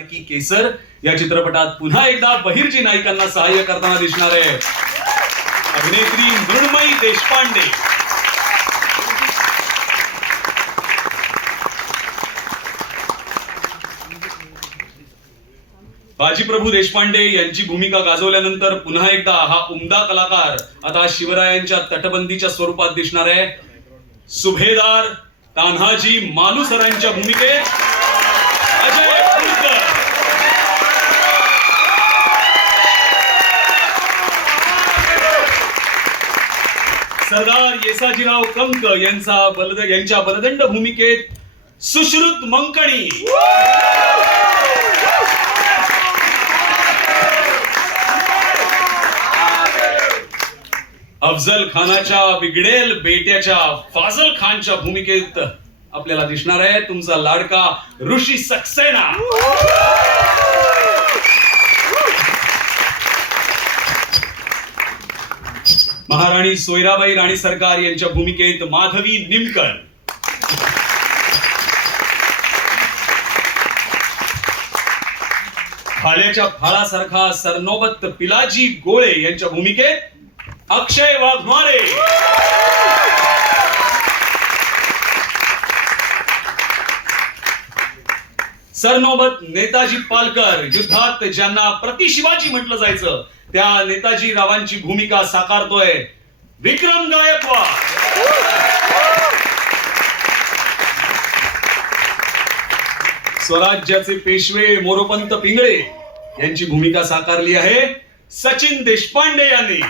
की केसर या चित्रपटात पुन्हा एकदा बहिर्जी नायिकांना सहाय्य करताना दिसणार आहे अभिनेत्री मृण्मयी देशपांडे. बाजीप्रभू देशपांडे यांची भूमिका गाजवल्यानंतर पुन्हा एकदा हा उमदा कलाकार आता शिवरायांच्या तटबंदीच्या स्वरूपात दिसणार आहे. सुभेदार तान्हाजी मालुसरांच्या भूमिकेत अजय पुलकर. सरदार येसाजीराव कंक यांच्या बलदंड भूमिकेत सुश्रुत मंकणी. अफजल खानाच्या बिगडेल बेट्याच्या फाजल खानच्या भूमिकेत आपल्याला दिसणार आहे तुमचा लाडका ऋषी सक्सेना. महाराणी सोयराबाई राणी सरकार यांच्या भूमिकेत माधवी निमकर. फाळ्याच्या फाळासारखा सरनोबत पिलाजी गोळे यांच्या भूमिकेत अक्षय वाघमारे. सरनोबत नेताजी पालकर, युद्धात ज्यांना प्रतिशिवाजी म्हटलं जायचं त्या नेताजी रावांची भूमिका साकारतोय विक्रम गायकवाड. स्वराज्याचे पेशवे मोरोपंत पिंगळे यांची भूमिका साकारली आहे सचिन देशपांडे यांनी.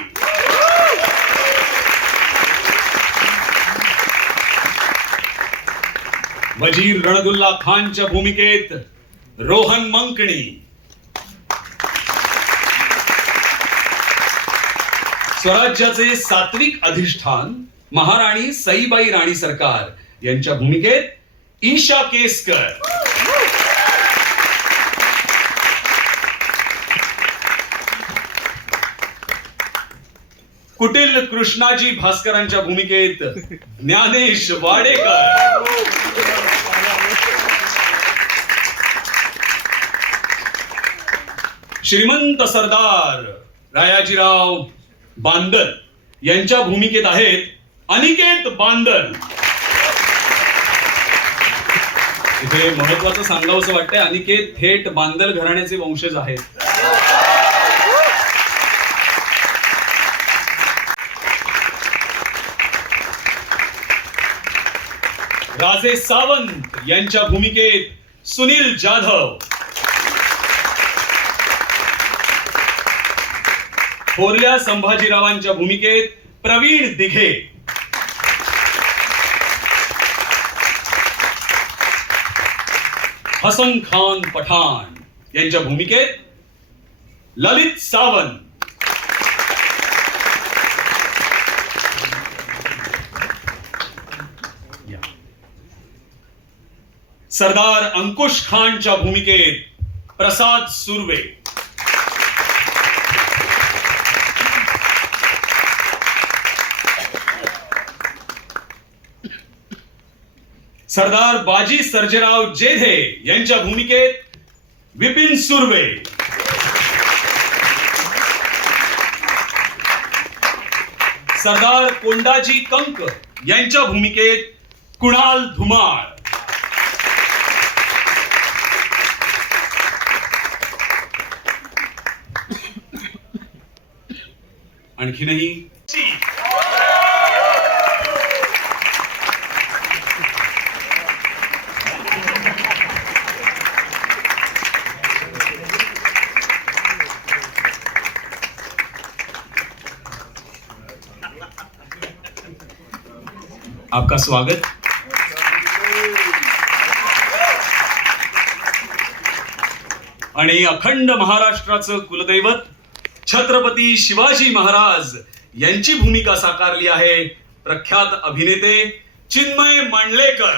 वजीर रणदुल्ला खानच्या भूमिकेत रोहन मंकणी. स्वराज्याचे सात्विक अधिष्ठान महाराणी सईबाई राणी सरकार यांच्या भूमिकेत ईशा केसकर. कुटील कृष्णाजी भास्करांच्या भूमिकेत ज्ञानेश वाडेकर. श्रीमंत सरदार रायाजीराव बांदल यांच्या भूमिकेत आहेत अनिकेत बांदल. इथे महत्वाचं सांगावंसं वाटतंय अनिकेत थेट बांदल घराण्याचे वंशज आहेत. राजे सावंत यांच्या भूमिकेत सुनील जाधव. थोरल्या संभाजीरावांच्या भूमिकेत प्रवीण दिघे. हसन खान पठाण यांच्या भूमिकेत ललित सावंत. सरदार अंकुश खानच्या भूमिकेत प्रसाद सुर्वे. सरदार बाजी सर्जेराव जेधे यांच्या भूमिकेत विपिन सुर्वे. सरदार कोंडाजी कंक यांच्या भूमिकेत कुणाल धुमाळ. आणखीनही आपका स्वागत. आणि अखंड महाराष्ट्राचं कुलदैवत छत्रपती शिवाजी महाराज यांची भूमिका साकारली आहे प्रख्यात अभिनेते चिन्मय मांडलेकर.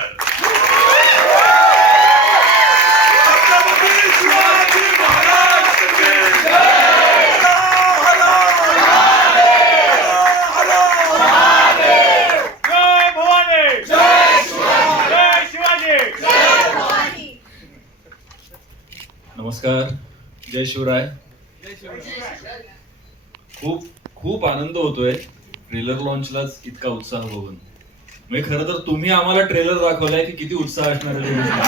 नमस्कार, जय शिवराय. खूप खूप आनंद होतोय ट्रेलर लॉन्चलाच इतका उत्साह बघून. म्हणजे खरं तर तुम्ही आम्हाला ट्रेलर दाखवलाय की किती उत्साह असणार आहे ते दिसतंय.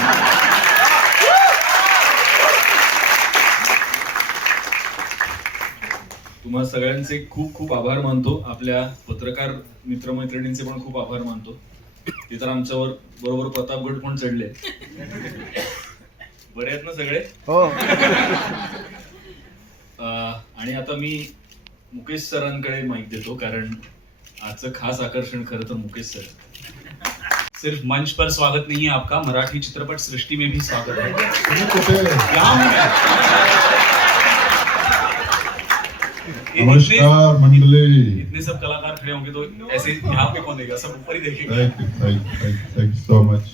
तुम्हा सगळ्यांचे खूप खूप आभार मानतो. आपल्या पत्रकार मित्रमैत्रिणींचे पण खूप आभार मानतो. ते तर आमच्यावर बरोबर प्रतापगड पण चढले. बरे आहेत ना सगळे? हो. आणि आता मी मुकेश सरांकडे माईक देतो, कारण आजचं खास आकर्षण खरं तर मुकेश सर. सिर्फ मंच पर स्वागत नहीं है आपका, मराठी चित्रपट सृष्टि में भी स्वागत है. नमस्कार इतने मंडली. इतने सब कलाकार खड़े होंगे तो ऐसे यहाँ पे कौन देगा, सब ऊपर ही देखेंगे. Thank you so much.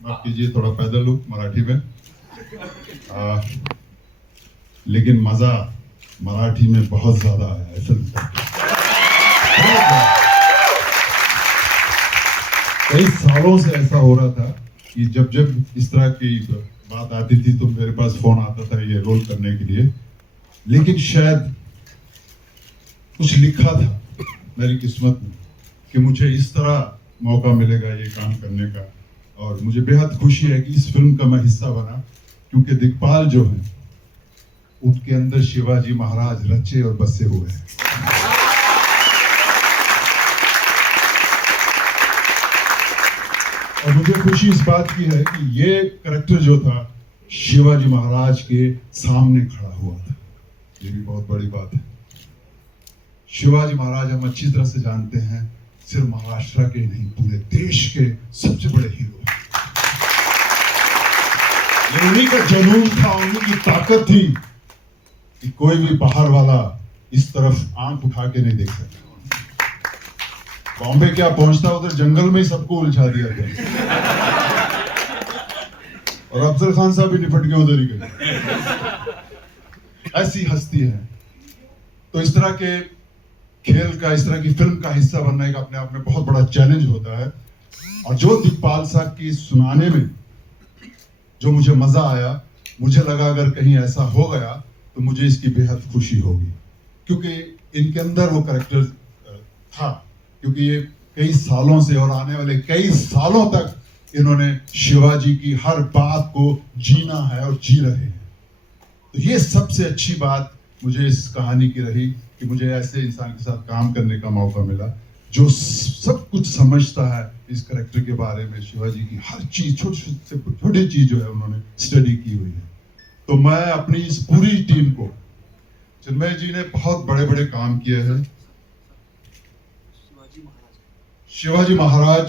माफ कीजिए, थोड़ा पैदल हूँ मराठी में. लेकिन मजा मराठी में बहुत ज्यादा आया ऐसा लगता है. कई सालों से ऐसा हो रहा था कि जब जब इस तरह की बात आती थी तो मेरे पास फोन आता था ये रोल करने के लिए, लेकिन शायद कुछ लिखा था मेरी किस्मत में कि मुझे इस तरह मौका मिलेगा ये काम करने का. और मुझे बेहद खुशी है कि इस फिल्म का मैं हिस्सा बना, क्योंकि दिग्पाल जो है उनके अंदर शिवाजी महाराज रचे और बसे हुए हैं. और मुझे खुशी इस बात की है कि ये कैरेक्टर जो था शिवाजी महाराज के सामने खड़ा हुआ था. ये भी बहुत बड़ी बात है. शिवाजी महाराज हम अच्छी तरह से जानते हैं, सिर्फ महाराष्ट्र के नहीं पूरे देश के सबसे बड़े हीरो. ये उन्हीं का जुनून था, उन्हीं की ताकत थी कि कोई भी बाहर वाला इस तरफ आंख उठा के नहीं देख सकता. बॉम्बे क्या पहुंचता, उधर जंगल में ही सबको उलझा दिया था. और अफजल खान साहब भी निपट के उधर ही गए. ऐसी हस्ती है. तो इस तरह के खेल का, इस तरह की फिल्म का हिस्सा बनने का अपने आप में बहुत बड़ा चैलेंज होता है. और जो दिग्पाल साहब की सुनाने में जो मुझे मजा आया, मुझे लगा अगर कहीं ऐसा हो गया तो मुझे इसकी बेहद खुशी होगी, क्योंकि इनके अंदर वो कैरेक्टर था. क्योंकि ये कई सालों से और आने वाले कई सालों तक इन्होंने शिवाजी की हर बात को जीना है और जी रहे हैं. तो ये सबसे अच्छी बात मुझे इस कहानी की रही कि मुझे ऐसे इंसान के साथ काम करने का मौका मिला जो सब कुछ समझता है इस कैरेक्टर के बारे में. शिवाजी की हर चीज, छोटी चीज जो है उन्होंने स्टडी की हुई है. तो मैं अपनी इस पूरी टीम को, चिन्मय जी ने बहुत बड़े बड़े काम किए हैं. शिवाजी महाराज,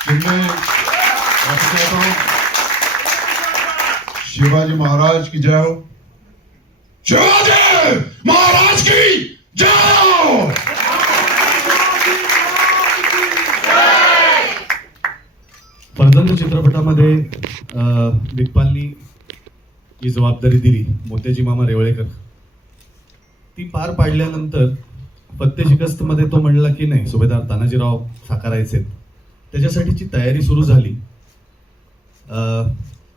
चिन्मय, मैं कहता हूं शिवाजी महाराज की जय हो. शिवाजी महाराज की जय हो. परतंत्र चित्रपटामध्ये दिग्पालनी ही जबाबदारी दिली, मोत्याजी मामा रेवळेकर. ती पार पाडल्यानंतर फत्ते शिकस्त मध्ये तो म्हणला की नाही, सुभेदार तानाजीराव साकारायचे, त्याच्यासाठीची तयारी सुरू झाली.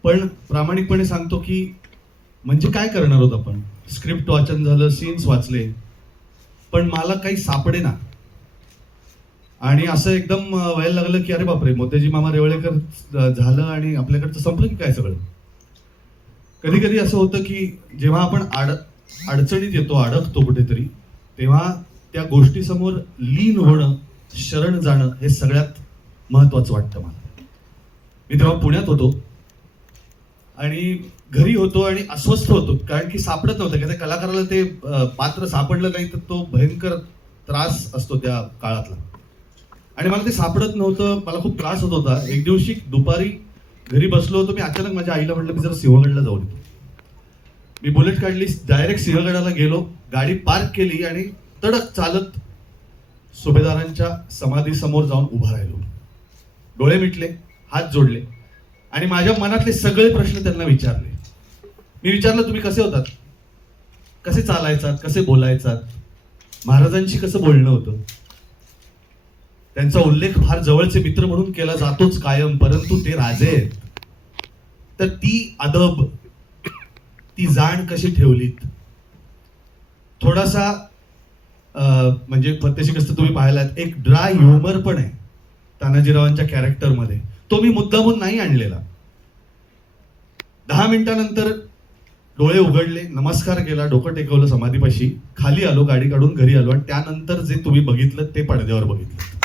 पण प्रामाणिकपणे सांगतो की म्हणजे काय करणार होत आपण. स्क्रिप्ट वाचन झालं, सीन्स वाचले, पण मला काही सापडे ना. आणि असं एकदम व्हायला लागलं की अरे बापरे, मोत्याजी मामा रेवळेकर झालं आणि आपल्याकडचं संपलं की काय सगळं. कधी कधी असं होतं की जेव्हा आपण अडचणीत येतो, अडकतो कुठेतरी, तेव्हा त्या गोष्टीसमोर लीन होणं, शरण जाणं हे सगळ्यात महत्वाचं वाटतं मला. मी तेव्हा पुण्यात होतो आणि घरी होतो आणि अस्वस्थ होतो, कारण की सापडत नव्हतं. की त्या कलाकाराला ते पात्र सापडलं नाही तर तो भयंकर त्रास असतो त्या काळातला. आणि मला ते सापडत नव्हतं, मला खूप त्रास होत होता. एक दिवशी दुपारी घरी बसलो होतो मी, अचानक माझ्या आईला म्हटलं मी जरा सिंहगडला जाऊन येतो. मी बुलेट काढली, डायरेक्ट सिंहगडाला गेलो, गाडी पार्क केली आणि तडक चालत सुभेदारांच्या समाधी समोर जाऊन उभा राहिलो. डोळे मिटले, हात जोडले आणि माझ्या मनातले सगळे प्रश्न त्यांना विचारले. मी विचारलं, तुम्ही कसे होतात, कसे चालायचात, कसे बोलायचात, महाराजांशी कसं बोलणं होतं. त्यांचा उल्लेख फार जवळचे मित्र म्हणून केला जातोच कायम, परंतु ते राजे आहेत. तर ती अदब, ती जाण कशी ठेवलीत. थोडासा म्हणजे फत्तेशी कसं तुम्ही पाहिलात, एक ड्राय ह्युमर पण आहे तानाजीरावांच्या कॅरेक्टरमध्ये. तो मी मुद्दामून नाही आणलेला. 10 मिनिटानंतर डोळे उघडले, नमस्कार केला, डोकं टेकवलं समाधीपाशी, खाली आलो, गाडी काढून घरी आलो आणि त्यानंतर जे तुम्ही बघितलं ते पडद्यावर बघितलं.